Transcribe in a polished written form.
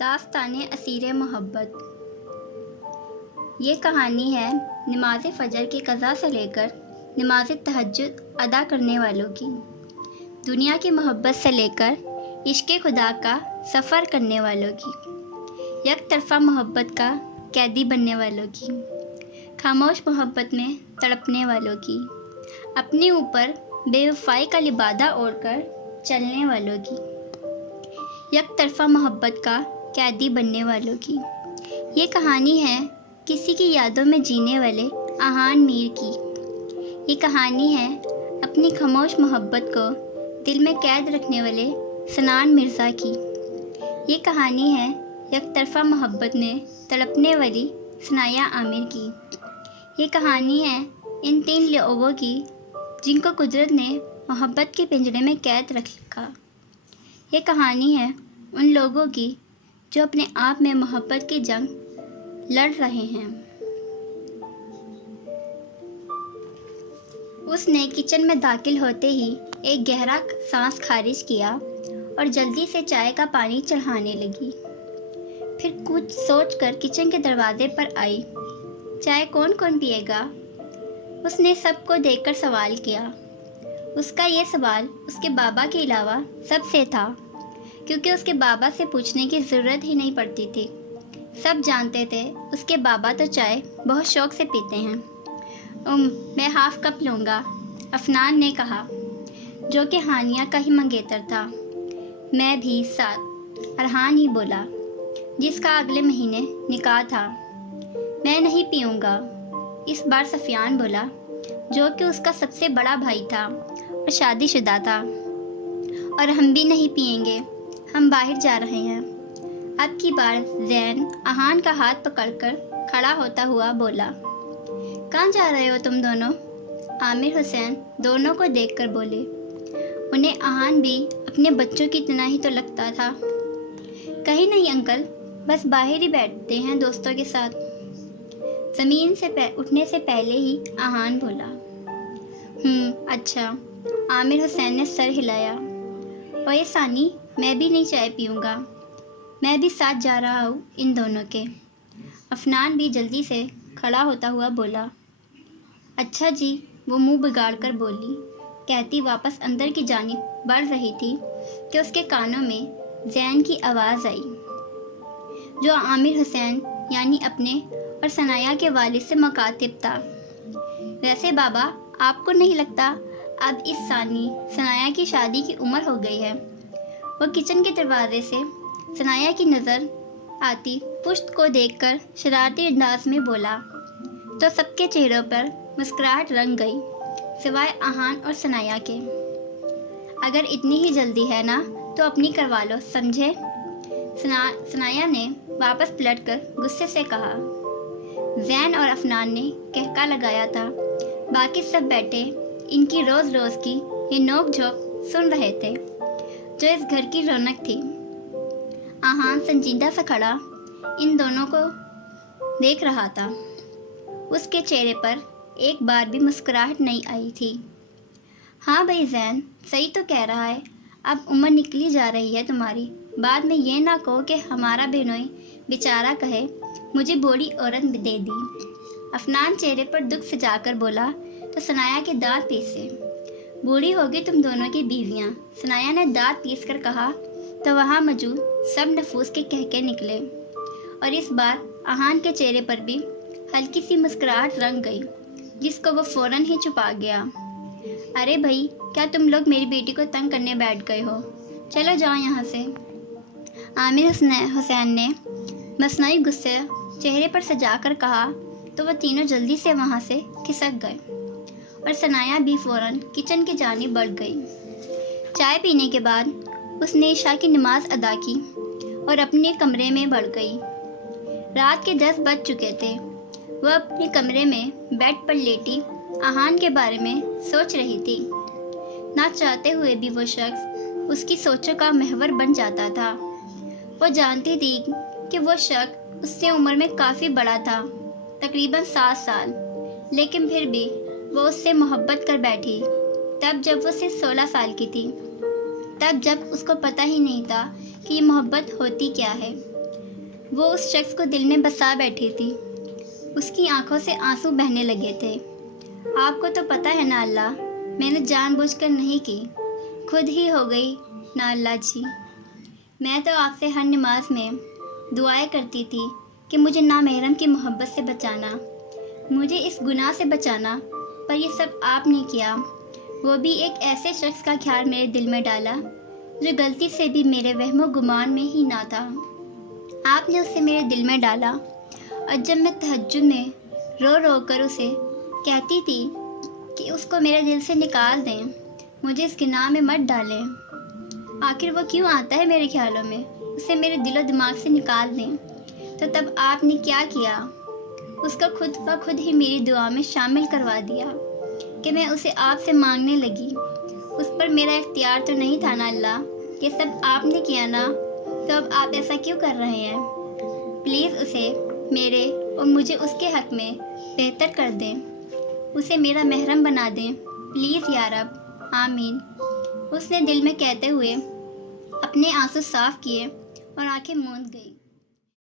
داستان اسیر محبت۔ یہ کہانی ہے نماز فجر کی قضا سے لے کر نماز تہجد ادا کرنے والوں کی، دنیا کی محبت سے لے کر عشق خدا کا سفر کرنے والوں کی، یک طرفہ محبت کا قیدی بننے والوں کی، خاموش محبت میں تڑپنے والوں کی، اپنے اوپر بے وفائی کا لبادہ اوڑھ کر چلنے والوں کی، یک طرفہ محبت کا قیدی بننے والوں کی۔ یہ کہانی ہے کسی کی یادوں میں جینے والے آہان میر کی۔ یہ کہانی ہے اپنی خاموش محبت کو دل میں قید رکھنے والے سنان مرزا کی۔ یہ کہانی ہے یک طرفہ محبت میں تڑپنے والی ثنایا عامر کی۔ یہ کہانی ہے ان تین لوگوں کی جن کو قدرت نے محبت کے پنجرے میں قید رکھا۔ یہ کہانی ہے ان لوگوں کی جو اپنے آپ میں محبت کی جنگ لڑ رہے ہیں۔ اس نے کچن میں داخل ہوتے ہی ایک گہرا سانس خارج کیا اور جلدی سے چائے کا پانی چڑھانے لگی۔ پھر کچھ سوچ کر کچن کے دروازے پر آئی۔ چائے کون کون پیے گا؟ اس نے سب کو دیکھ کر سوال کیا۔ اس کا یہ سوال اس کے بابا کے علاوہ سب سے تھا، کیونکہ اس کے بابا سے پوچھنے کی ضرورت ہی نہیں پڑتی تھی۔ سب جانتے تھے اس کے بابا تو چائے بہت شوق سے پیتے ہیں۔ میں ہاف کپ لوں گا، افنان نے کہا، جو کہ ہانیہ کا ہی منگیتر تھا۔ میں بھی ساتھ، ارحان ہی بولا، جس کا اگلے مہینے نکاح تھا۔ میں نہیں پیوں گا، اس بار سفیان بولا، جو کہ اس کا سب سے بڑا بھائی تھا اور شادی شدہ تھا۔ اور ہم بھی نہیں پئیں گے، ہم باہر جا رہے ہیں۔ اب کی بار زین احان کا ہاتھ پکڑ کر کھڑا ہوتا ہوا بولا، کہاں جا رہے ہو تم دونوں؟ عامر حسین دونوں کو دیکھ کر بولے۔ انہیں احان بھی اپنے بچوں کی طرح ہی تو لگتا تھا۔ کہیں نہیں انکل، بس باہر ہی بیٹھتے ہیں دوستوں کے ساتھ۔ زمین سے اٹھنے سے پہلے ہی احان بولا۔ اچھا، عامر حسین نے سر ہلایا۔ اوے ثانی، میں بھی نہیں چائے پیوں گا، میں بھی ساتھ جا رہا ہوں ان دونوں کے۔ افنان بھی جلدی سے کھڑا ہوتا ہوا بولا۔ اچھا جی، وہ منہ بگاڑ کر بولی، کہتی واپس اندر کی جانب بڑھ رہی تھی کہ اس کے کانوں میں زین کی آواز آئی، جو عامر حسین یعنی اپنے اور ثنایا کے والد سے مخاطب تھا۔ ویسے بابا، آپ کو نہیں لگتا اب اس ثنایا کی شادی کی عمر ہو گئی ہے؟ وہ کچن کے دروازے سے ثنایا کی نظر آتی پشت کو دیکھ کر شرارتی انداز میں بولا تو سب کے چہروں پر مسکراہٹ رنگ گئی، سوائے احان اور ثنایا کے۔ اگر اتنی ہی جلدی ہے نا تو اپنی کروا لو، سمجھے؟ ثنایا نے واپس پلٹ کر غصے سے کہا۔ زین اور افنان نے کہکا لگایا تھا۔ باقی سب بیٹھے ان کی روز روز کی یہ نوک جھوک سن رہے تھے، جو اس گھر کی رونق تھی۔ احان سنجیدہ سا کھڑا ان دونوں کو دیکھ رہا تھا۔ اس کے چہرے پر ایک بار بھی مسکراہٹ نہیں آئی تھی۔ ہاں بھائی زین، صحیح تو کہہ رہا ہے، اب عمر نکلی جا رہی ہے تمہاری، بعد میں یہ نہ کہو کہ ہمارا بہنوئی بیچارہ کہے مجھے بوڑھی عورت دے دی۔ افنان چہرے پر دکھ سجا کر بولا تو ثنایا کے دانت پیسے۔ بوڑھی ہوگی تم دونوں کی بیویاں، ثنایا نے دانت پیس کر کہا تو وہاں موجود سب نفوس کے کہکے نکلے، اور اس بار احان کے چہرے پر بھی ہلکی سی مسکراہٹ رنگ گئی، جس کو وہ فوراً ہی چھپا گیا۔ ارے بھائی، کیا تم لوگ میری بیٹی کو تنگ کرنے بیٹھ گئے ہو؟ چلو جاؤ یہاں سے۔ عامر حسین نے مصنوعی غصے چہرے پر سجا کر کہا تو وہ تینوں جلدی سے وہاں سے کھسک گئے، اور ثنایا بھی فوراً کچن کی جانب بڑھ گئی۔ چائے پینے کے بعد اس نے عشاء کی نماز ادا کی اور اپنے کمرے میں بڑھ گئی۔ رات کے 10 بج چکے تھے۔ وہ اپنے کمرے میں بیڈ پر لیٹی احان کے بارے میں سوچ رہی تھی۔ نہ چاہتے ہوئے بھی وہ شخص اس کی سوچوں کا محور بن جاتا تھا۔ وہ جانتی تھی کہ وہ شخص اس سے عمر میں کافی بڑا تھا، تقریباً 7 سال، لیکن پھر بھی وہ اس سے محبت کر بیٹھی، تب جب وہ صرف 16 سال کی تھی، تب جب اس کو پتہ ہی نہیں تھا کہ یہ محبت ہوتی کیا ہے۔ وہ اس شخص کو دل میں بسا بیٹھی تھی۔ اس کی آنکھوں سے آنسو بہنے لگے تھے۔ آپ کو تو پتہ ہے نا اللہ، میں نے جان بوجھ کر نہیں کی، خود ہی ہو گئی نا اللہ جی۔ میں تو آپ سے ہر نماز میں دعائیں کرتی تھی کہ مجھے نامحرم کی محبت سے بچانا، مجھے اس گناہ سے بچانا، پر یہ سب آپ نے کیا، وہ بھی ایک ایسے شخص کا خیال میرے دل میں ڈالا جو غلطی سے بھی میرے وہم و گمان میں ہی نہ تھا۔ آپ نے اسے میرے دل میں ڈالا، اور جب میں تہجد میں رو رو کر اسے کہتی تھی کہ اس کو میرے دل سے نکال دیں، مجھے اس گناہ میں مت ڈالیں، آخر وہ کیوں آتا ہے میرے خیالوں میں، اسے میرے دل و دماغ سے نکال دیں، تو تب آپ نے کیا کیا؟ اس کو خود بخود ہی میری دعا میں شامل کروا دیا کہ میں اسے آپ سے مانگنے لگی۔ اس پر میرا اختیار تو نہیں تھا نا اللہ، یہ سب آپ نے کیا نا، تو اب آپ ایسا کیوں کر رہے ہیں؟ پلیز اسے میرے اور مجھے اس کے حق میں بہتر کر دیں، اسے میرا محرم بنا دیں، پلیز یا رب، آمین۔ اس نے دل میں کہتے ہوئے اپنے آنسو صاف کیے اور آنکھیں موند گئی۔